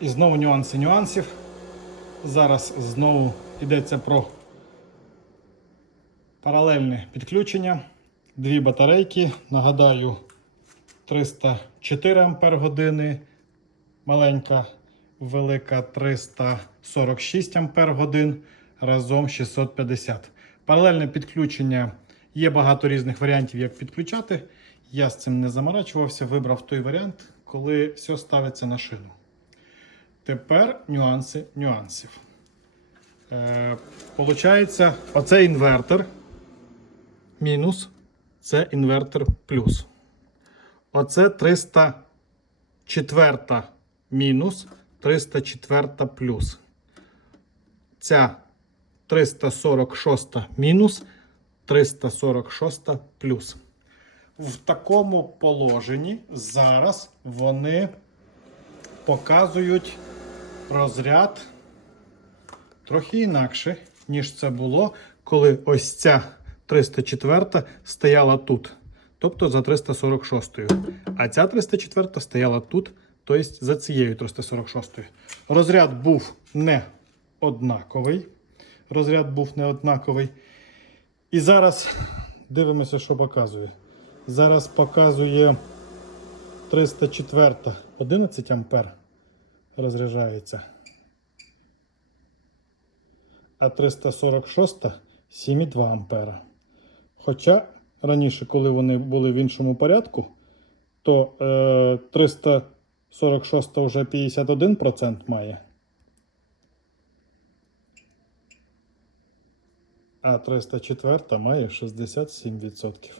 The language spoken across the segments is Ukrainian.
І знову нюанси нюансів. Зараз знову йдеться про паралельне підключення. Дві батарейки. Нагадаю, 304 Ампер години, маленька, велика 346 Ампер годин, разом 650. Паралельне підключення. Є багато різних варіантів, як підключати. Я з цим не заморачувався, вибрав той варіант, коли все ставиться на шину. Тепер нюанси нюансів. Е, Получається, оце інвертор мінус, це інвертор плюс. Оце 304 мінус, 304 плюс. Ця 346 мінус, 346 плюс. В такому положенні зараз вони показують розряд трохи інакше, ніж це було, коли ось ця 304 стояла тут, тобто за 346. А ця 304 стояла тут, тобто за цією 346. Розряд був не однаковий. Розряд був не однаковий. І зараз дивимося, що показує. Зараз показує 304 11 ампер розряджається. А 346 7,2 ампера. Хоча раніше, коли вони були в іншому порядку, то е, 346 вже 51% має. А 304 має 67%.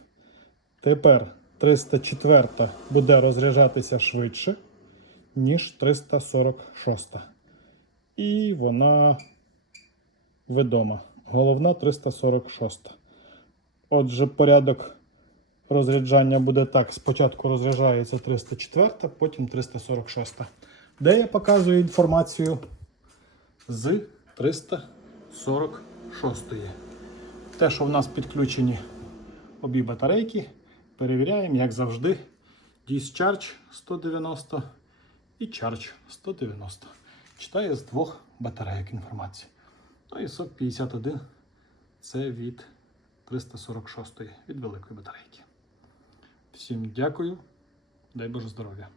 Тепер 304 буде розряджатися швидше, ніж 346. І вона відома. Головна 346. Отже, порядок розряджання буде так. Спочатку розряджається 304, потім 346. Де я показую інформацію з 346. Те, що в нас підключені обі батарейки, перевіряємо, як завжди. Discharge 190 і Charge 190. Читає з двох батарейок інформації. Ну і сок 51 це від 346 від великої батарейки. Всім дякую. Дай Боже здоров'я.